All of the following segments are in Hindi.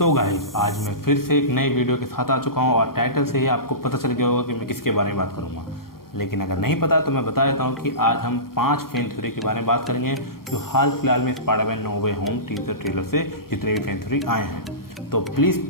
तो गाइस आज मैं फिर से एक नई वीडियो के साथ आ चुका हूँ और टाइटल से ही आपको पता चल गया होगा कि मैं किसके बारे में बात करूँगा। लेकिन अगर नहीं पता तो मैं बता देता हूँ कि आज हम 5 फैन थ्योरी के बारे में बात करेंगे जो हाल फिलहाल में स्पाइडरमैन नो वे होम टीजर ट्रेलर से जितने भी फैन थ्योरी आए हैं। तो प्लीज़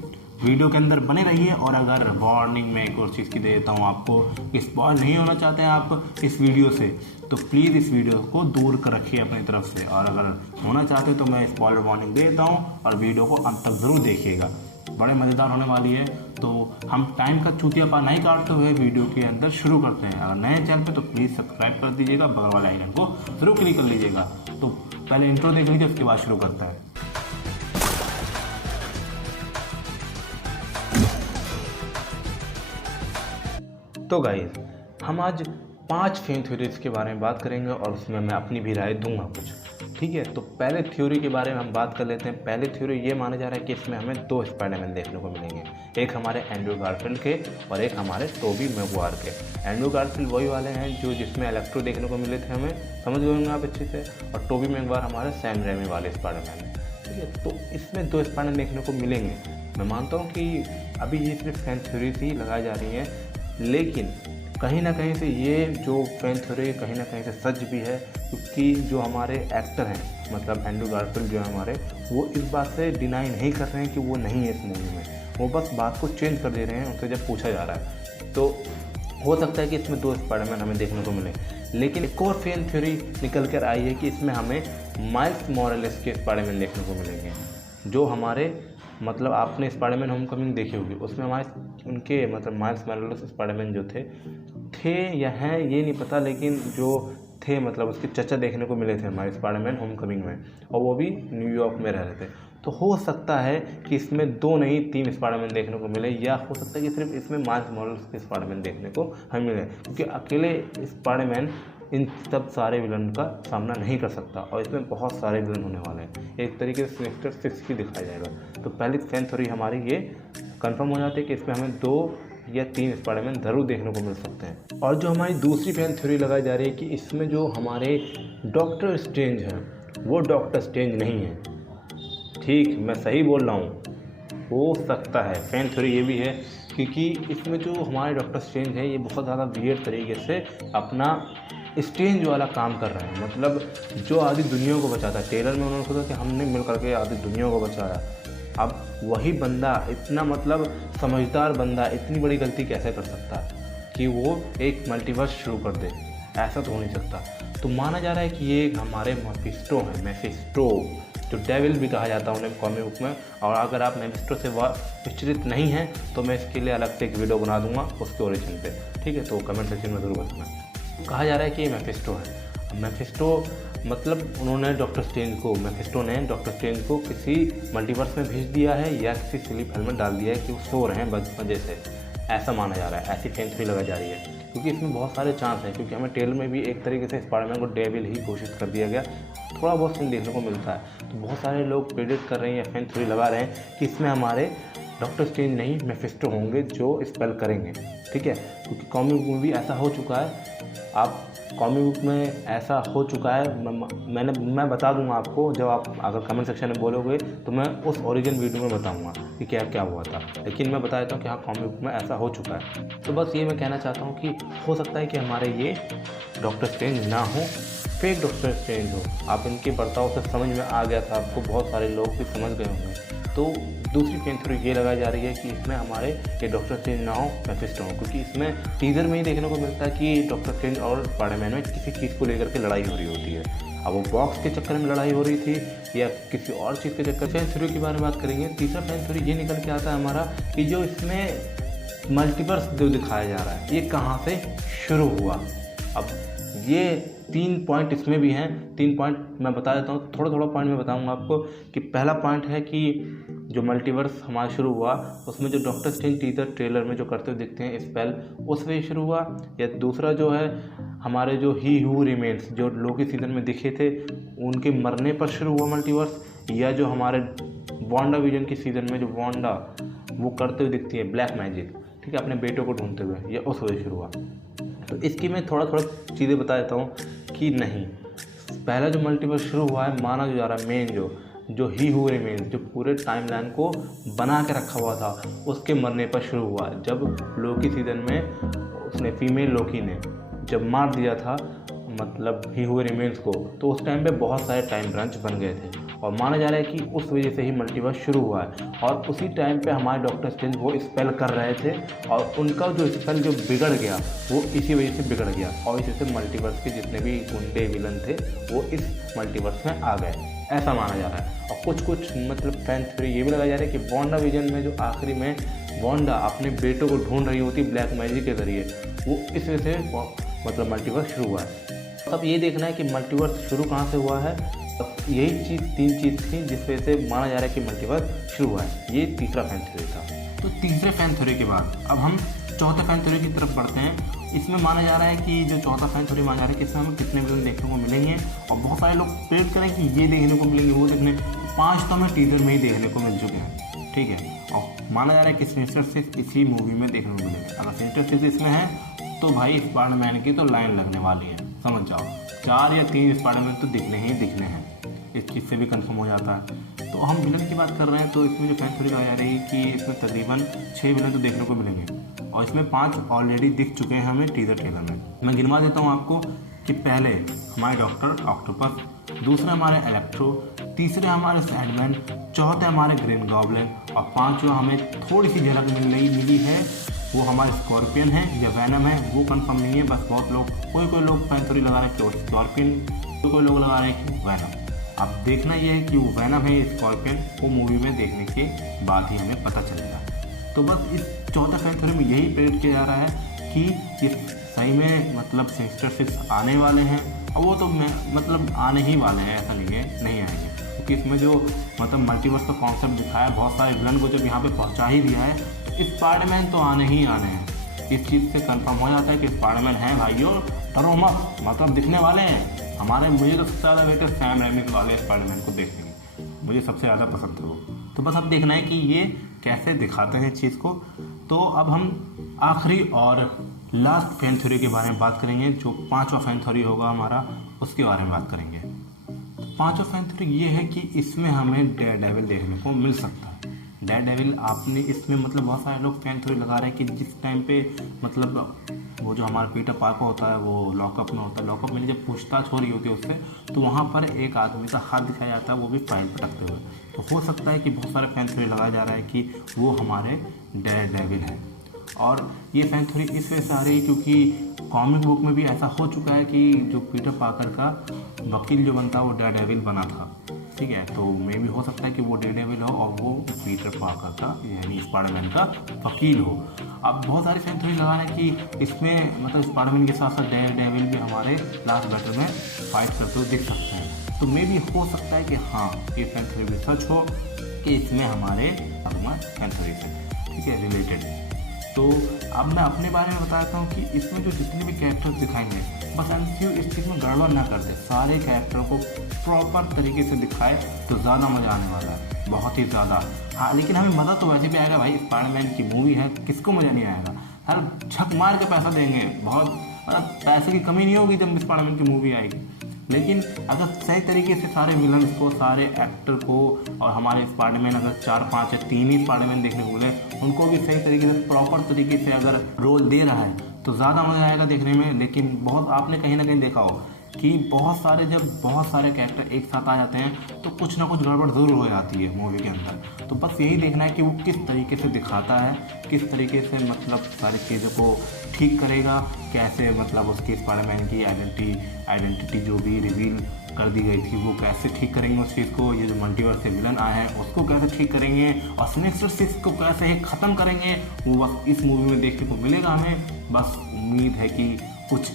वीडियो के अंदर बने रहिए। और अगर वार्निंग में एक और चीज़ की दे देता हूँ आपको कि स्पॉइल नहीं होना चाहते हैं आप इस वीडियो से, तो प्लीज़ इस वीडियो को दूर कर रखिए अपनी तरफ से। और अगर होना चाहते तो मैं स्पॉइलर वार्निंग दे देता हूँ और वीडियो को अंत तक ज़रूर देखिएगा, बड़े मज़ेदार होने वाली है। तो हम टाइम का चूतियापा नहीं काटते हुए वीडियो के अंदर शुरू करते हैं। अगर नए चैनल पे तो प्लीज़ सब्सक्राइब कर दीजिएगा, बगल वाले आइकन को जरूर क्लिक कर लीजिएगा। तो पहले इंट्रो देख लीजिए, उसके बाद शुरू करता है। तो गाइस हम आज 5 फैन थ्योरीज के बारे में बात करेंगे और उसमें मैं अपनी भी राय दूंगा कुछ, ठीक है। तो पहले थ्योरी के बारे में हम बात कर लेते हैं। पहले थ्योरी ये माना जा रहा है कि इसमें हमें 2 स्पाइडरमैन देखने को मिलेंगे, एक हमारे एंड्रू गारफील्ड के और एक हमारे टोबी मैगवायर के। एंड्रू गारफील्ड वही वाले हैं जो जिसमें इलेक्ट्रो देखने को मिले थे, हमें समझ गए होंगे आप अच्छे से। और टोबी मैगवायर हमारे सैम रेमी वाले स्पाइडरमैन हैं, ठीक है। तो इसमें 2 स्पाइडरमैन देखने को मिलेंगे। मैं मानता हूँ कि अभी ये सिर्फ फैन थ्योरी ही लगाई जा रही है, लेकिन कहीं ना कहीं से ये जो फैन थ्योरी कहीं ना कहीं से सच भी है, क्योंकि जो हमारे एक्टर हैं मतलब एंड्रू गारफील्ड जो है हमारे, वो इस बात से डिनाई नहीं कर रहे हैं कि वो नहीं है इस मूवी में। वो बस बात को चेंज कर दे रहे हैं उनसे जब पूछा जा रहा है। तो हो सकता है कि इसमें 2 स्पाइडरमैन हमें देखने को मिले। लेकिन एक और फैन थ्योरी निकल कर आई है कि इसमें हमें माइल्स मोरेलेस के स्पाइडरमैन देखने को मिलेंगे, जो हमारे मतलब आपने स्पाइडरमैन होमकमिंग देखी होगी, उसमें हमारे उनके मतलब माइल्स मोरेलेस स्पाइडरमैन जो थे या हैं ये नहीं पता, लेकिन जो थे मतलब उसके चचा देखने को मिले थे हमारे स्पाइडरमैन होमकमिंग में, और वो भी न्यूयॉर्क में रह रहे थे। तो हो सकता है कि इसमें 2 नहीं 3 स्पाइडरमैन देखने को मिले, या हो सकता है कि सिर्फ इसमें माइल्स मोरेलेस के स्पाइडरमैन देखने को हमें मिले, क्योंकि अकेले स्पाइडरमैन इन सब सारे विलन का सामना नहीं कर सकता और इसमें बहुत सारे विलन होने वाले हैं। एक तरीके से सिनेस्टर 6 ही दिखाया जाएगा। तो पहली फैन थ्योरी हमारी ये कंफर्म हो जाती है कि इसमें हमें 2 या 3 स्पाइडरमैन ज़रूर देखने को मिल सकते हैं। और जो हमारी दूसरी फैन थ्योरी लगाई जा रही है कि इसमें जो हमारे डॉक्टर स्ट्रेंज हैं वो डॉक्टर स्ट्रेंज नहीं है। ठीक, मैं सही बोल रहा हूँ, हो सकता है। फैन थ्योरी ये भी है क्योंकि इसमें जो हमारे डॉक्टर स्ट्रेंज है ये बहुत ज़्यादा वियर्ड तरीके से अपना स्ट्रेंज वाला काम कर रहे हैं। मतलब जो आधी दुनिया को बचाता है, ट्रेलर में उन्होंने खुदा कि हमने मिल करके आधी दुनिया को बचाया। अब वही बंदा इतना मतलब समझदार बंदा इतनी बड़ी गलती कैसे कर सकता है कि वो एक मल्टीवर्स शुरू कर दे? ऐसा तो हो नहीं सकता। तो माना जा रहा है कि ये हमारे मेफिस्टो हैं, मेफिस्टो जो डेविल भी कहा जाता है उन्हें कॉमिक बुक में। और अगर आप मेफिस्टो से विचलित नहीं हैं तो मैं इसके लिए अलग से एक वीडियो बना दूंगा उसके ओरिजिन पे, ठीक है। तो कमेंट सेक्शन में ज़रूर बताना। कहा जा रहा है कि ये मेफिस्टो है। मेफिस्टो मतलब उन्होंने डॉक्टर स्ट्रेंज को, मेफिस्टो ने डॉक्टर स्ट्रेंज को किसी मल्टीवर्स में भेज दिया है या किसी स्लीप हेलमेट डाल दिया है कि वो सो रहे हैं वजह से, ऐसा माना जा रहा है। ऐसी फैन थ्योरी लगाई जा रही है क्योंकि इसमें बहुत सारे चांस हैं, क्योंकि हमें ट्रेलर में भी एक तरीके से स्पाइडरमैन को डेविल ही घोषित कर दिया गया, थोड़ा बहुत सीन देखने को मिलता है। तो बहुत सारे लोग प्रेडिक्ट कर रहे हैं या फैन थ्योरी लगा रहे हैं कि इसमें हमारे डॉक्टर स्ट्रेंज नहीं मेफिस्टो होंगे जो स्पेल करेंगे, ठीक है। क्योंकि कॉमिक बुक में भी ऐसा हो चुका है। आप कॉमिक बुक में ऐसा हो चुका है, मैं बता दूंगा आपको, जब आप अगर कमेंट सेक्शन में बोलोगे तो मैं उस ओरिजिन वीडियो में बताऊंगा कि क्या क्या हुआ था। लेकिन मैं बता देता हूँ कि हाँ कॉमिक बुक में ऐसा हो चुका है। तो बस ये मैं कहना चाहता हूँ कि हो सकता है कि हमारे ये डॉक्टर स्ट्रेंज ना हो, फेक डॉक्टर स्ट्रेंज हो। आप इनके बर्ताव से समझ में आ गया था आपको, बहुत सारे लोग भी समझ गए होंगे। तो दूसरी फैन थ्योरी ये लगाई जा रही है कि इसमें हमारे ये डॉक्टर स्ट्रेंज ना हो मेफिस्टो हो, क्योंकि इसमें टीजर में ही देखने को मिलता है कि डॉक्टर स्ट्रेंज और स्पाइडरमैन में किसी चीज़ को लेकर के लड़ाई हो रही होती है। अब वो बॉक्स के चक्कर में लड़ाई हो रही थी या किसी और चीज़ के चक्कर। फैन थ्योरी के बारे में बात करेंगे। तीसरा फैन थ्योरी ये निकल के आता है हमारा कि जो इसमें मल्टीवर्स जो दिखाया जा रहा है ये कहाँ से शुरू हुआ। अब ये 3 पॉइंट इसमें भी हैं। 3 पॉइंट मैं बता देता हूँ, थोड़ा थोड़ा पॉइंट मैं बताऊँगा आपको। कि पहला पॉइंट है कि जो मल्टीवर्स हमारा शुरू हुआ उसमें जो डॉक्टर स्ट्रेंज टीजर ट्रेलर में जो करते हुए दिखते हैं स्पेल, उससे शुरू हुआ। या दूसरा जो है हमारे जो ही हू रिमेन्स जो लोकी सीजन में दिखे थे उनके मरने पर शुरू हुआ मल्टीवर्स, या जो हमारे वांडा विजन की सीज़न में जो वांडा वो करते हुए दिखती है ब्लैक मैजिक, ठीक है, अपने बेटों को ढूंढते हुए, या उस वजह शुरू हुआ। तो इसकी मैं थोड़ा थोड़ा चीज़ें बता देता हूँ कि नहीं, पहला जो मल्टीवर्स शुरू हुआ है माना जो जा रहा है मेन जो जो ही हू रिमेन्स, जो पूरे टाइमलाइन को बना के रखा हुआ था, उसके मरने पर शुरू हुआ। जब लोकी सीज़न में उसने फीमेल लोकी ने जब मार दिया था मतलब ही हू रिमेन्स को, तो उस टाइम पे बहुत सारे टाइम ब्रांच बन गए थे और माना जा रहा है कि उस वजह से ही मल्टीवर्स शुरू हुआ है। और उसी टाइम पे हमारे डॉक्टर स्ट्रेंज वो स्पेल कर रहे थे और उनका जो स्पेल जो बिगड़ गया वो इसी वजह से बिगड़ गया और इसी से मल्टीवर्स के जितने भी गुंडे विलन थे वो इस मल्टीवर्स में आ गए, ऐसा माना जा रहा है। और कुछ मतलब फैन थ्योरी ये भी लगाया जा रहा है कि वांडा विजन में जो आखिरी में वांडा अपने बेटों को ढूंढ रही होती ब्लैक मैजिक के जरिए, वो इस वजह से मतलब मल्टीवर्स शुरू हुआ है। अब ये देखना है कि मल्टीवर्स शुरू कहाँ से हुआ है। यही चीज़ 3 चीज़ थी जिस वजह से माना जा रहा है कि मल्टीवर्स शुरू हुआ है। ये तीसरा फैन थ्योरी था। तो तीसरे फैन थ्योरी के बाद अब हम चौथे फैन थ्योरी की तरफ बढ़ते हैं। इसमें माना जा रहा है कि जो चौथा फैन थ्योरी माना जा रहा है कि इसमें हमें कितने विलन देखने को मिलेंगे और बहुत सारे लोग प्रेडिक्ट करें कि ये देखने को मिलेंगे वो देखने 5 तो हमें टीजर में ही देखने को मिल चुके हैं, ठीक है। और माना जा रहा है कि सिनिस्टर 6 इसी मूवी में देखने को मिलेंगे। अगर सिनिस्टर 6 इसमें है तो भाई स्पाइडरमैन की तो लाइन लगने वाली है, समझ जाओ। 4 या 3 स्पाइडरमैन तो दिखने ही दिखने हैं, इस चीज़ से भी कंफर्म हो जाता है। तो हम विलन की बात कर रहे हैं तो इसमें जो फैन थ्योरी आ रही है कि इसमें तकरीबन 6 विलन तो देखने को मिलेंगे और इसमें 5 ऑलरेडी दिख चुके हैं हमें टीजर ट्रेलर में। मैं गिनवा देता हूँ आपको कि पहले हमारे डॉक्टर ऑक्टोपस, दूसरे हमारे इलेक्ट्रो, तीसरे हमारे सैंडमैन, चौथे हमारे ग्रीन गॉब्लिन और 5वां हमें थोड़ी सी झलक मिली है वो हमारे स्कॉर्पियन है या वैनम है, वो कंफर्म नहीं है। बस बहुत लोग कोई लोग फैन थ्योरी लगा रहे हैं कि वो स्कॉर्पियन, कोई लोग लगा रहे हैं कि वैनम। अब देखना ये है कि वो वैनम है स्कॉर्पियन, वो मूवी में देखने के बाद ही हमें पता चलेगा। तो बस इस चौथे फैन थ्योरी में यही प्रेडिक्ट किया जा रहा है कि ये सही में मतलब सिनिस्टर 6 आने वाले हैं और वो तो मतलब आने ही वाले हैं, ऐसा नहीं है नहीं आएंगे। क्योंकि इसमें जो मतलब मल्टीवर्स का कॉन्सेप्ट दिखाया है, बहुत सारे विलन को जब यहाँ पे पहुँचा ही दिया है तो स्पाइडरमैन तो आने ही आने हैं। इस चीज़ से कंफर्म हो जाता है कि स्पाइडरमैन है भाइयों, डरो मत, मतलब दिखने वाले हैं हमारे। मुझे तो सबसे ज़्यादा बेटर सैम रेमी वाले स्पाइडरमैन को देखने की मुझे सबसे ज़्यादा पसंद है वो। तो बस अब देखना है कि ये कैसे दिखाते हैं चीज़ को। तो अब हम आखिरी और लास्ट फैन थ्योरी के बारे में बात करेंगे, जो 5वां फैन थ्योरी होगा हमारा, उसके बारे में बात करेंगे। 5वां फैन थ्योरी ये है कि इसमें हमें डेयरडेविल देखने को मिल सकता है। डेयरडेविल आपने इसमें मतलब बहुत सारे लोग फैन थ्योरी लगा रहे हैं कि जिस टाइम पे मतलब वो जो हमारा पीटर पार्कर होता है वो लॉकअप में होता है, लॉकअप में जब पूछताछ हो रही होती है उससे, तो वहाँ पर एक आदमी का हाथ दिखाया जाता है, वो भी फाइल पटकते हुए। तो हो सकता है कि बहुत सारे फैन थ्योरी लगाया जा रहा है कि वो हमारे डेयरडेविल है। और ये फैन थ्योरी इस वजह से आ रही है क्योंकि कॉमिक बुक में भी ऐसा हो चुका है कि जो पीटर पार्कर का वकील जो बनता है वो डेयरडेविल बना था, ठीक है। तो मे भी हो सकता है कि वो डेयरडेविल हो और वो पीटर पार्कर का यानी स्पाइडरमैन का वकील हो। अब बहुत सारी फैन थ्योरी लगा रहे हैं कि इसमें मतलब स्पाइडरमैन के साथ साथ डेयरडेविल भी हमारे लास्ट बैटल में फाइट करते हुए दिख सकते हैं। तो मे भी हो सकता है कि हाँ ये फैन थ्योरी भी सच हो कि इसमें हमारे फैन थ्योरी से ठीक है रिलेटेड। तो अब मैं अपने बारे में बताता हूँ कि इसमें जो जितने भी कैरेक्टर्स दिखाएंगे बस एमसीयू इस चीज़ में गड़बड़ ना कर दे, सारे कैरेक्टर को प्रॉपर तरीके से दिखाए तो ज़्यादा मज़ा आने वाला है, बहुत ही ज़्यादा। हाँ लेकिन हमें मज़ा तो वैसे भी आएगा भाई, स्पाइडरमैन की मूवी है, किसको मज़ा नहीं आएगा। हर झक मार के पैसा देंगे, बहुत मतलब पैसे की कमी नहीं होगी जब स्पाइडरमैन की मूवी आएगी। लेकिन अगर सही तरीके से सारे विलन्स को, सारे एक्टर को और हमारे स्पाइडरमैन अगर 4, 5 या 3 ही स्पाइडरमैन देखने को मिले, उनको भी सही तरीके से प्रॉपर तरीके से अगर रोल दे रहा है तो ज़्यादा मज़ा आएगा देखने में। लेकिन बहुत आपने कहीं ना कहीं देखा हो कि जब बहुत सारे कैरेक्टर एक साथ आ जाते हैं तो कुछ ना कुछ गड़बड़ ज़रूर हो जाती है मूवी के अंदर। तो बस यही देखना है कि वो किस तरीके से दिखाता है, किस तरीके से मतलब सारी चीज़ों को ठीक करेगा, कैसे मतलब उसकी स्पाइडरमैन की आइडेंटिटी जो भी रिवील कर दी गई थी वो कैसे ठीक करेंगे उस चीज़ को, ये जो मल्टीवर्स से विलन आए हैं उसको कैसे ठीक करेंगे और सिनिस्टर 6 को कैसे ही ख़त्म करेंगे, वो बस इस मूवी में देखने को मिलेगा हमें। बस उम्मीद है कि कुछ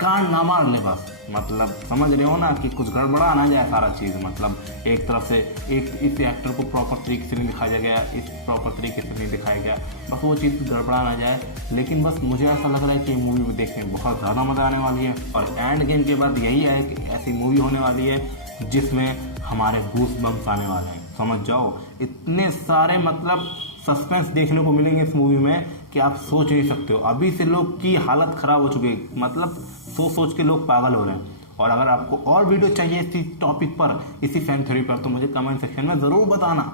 गान ना मार ले, बस मतलब समझ रहे हो ना कि कुछ गड़बड़ा ना जाए सारा चीज़। मतलब एक तरफ से एक इस एक्टर को प्रॉपर तरीके से नहीं दिखाया गया, इस प्रॉपर तरीके से नहीं दिखाया गया, बस वो चीज़ गड़बड़ा ना जाए। लेकिन बस मुझे ऐसा लग रहा है कि ये मूवी देखने में बहुत ज़्यादा मज़ा आने वाली है और एंड गेम के बाद यही है कि ऐसी मूवी होने वाली है जिसमें हमारे गूस बम्स आने वाले हैं। समझ जाओ इतने सारे मतलब सस्पेंस देखने को मिलेंगे इस मूवी में कि आप सोच नहीं सकते हो। अभी से लोग की हालत ख़राब हो चुकी है, मतलब सोच के लोग पागल हो रहे हैं। और अगर आपको और वीडियो चाहिए इसी टॉपिक पर, इसी फैन थ्योरी पर, तो मुझे कमेंट सेक्शन में ज़रूर बताना।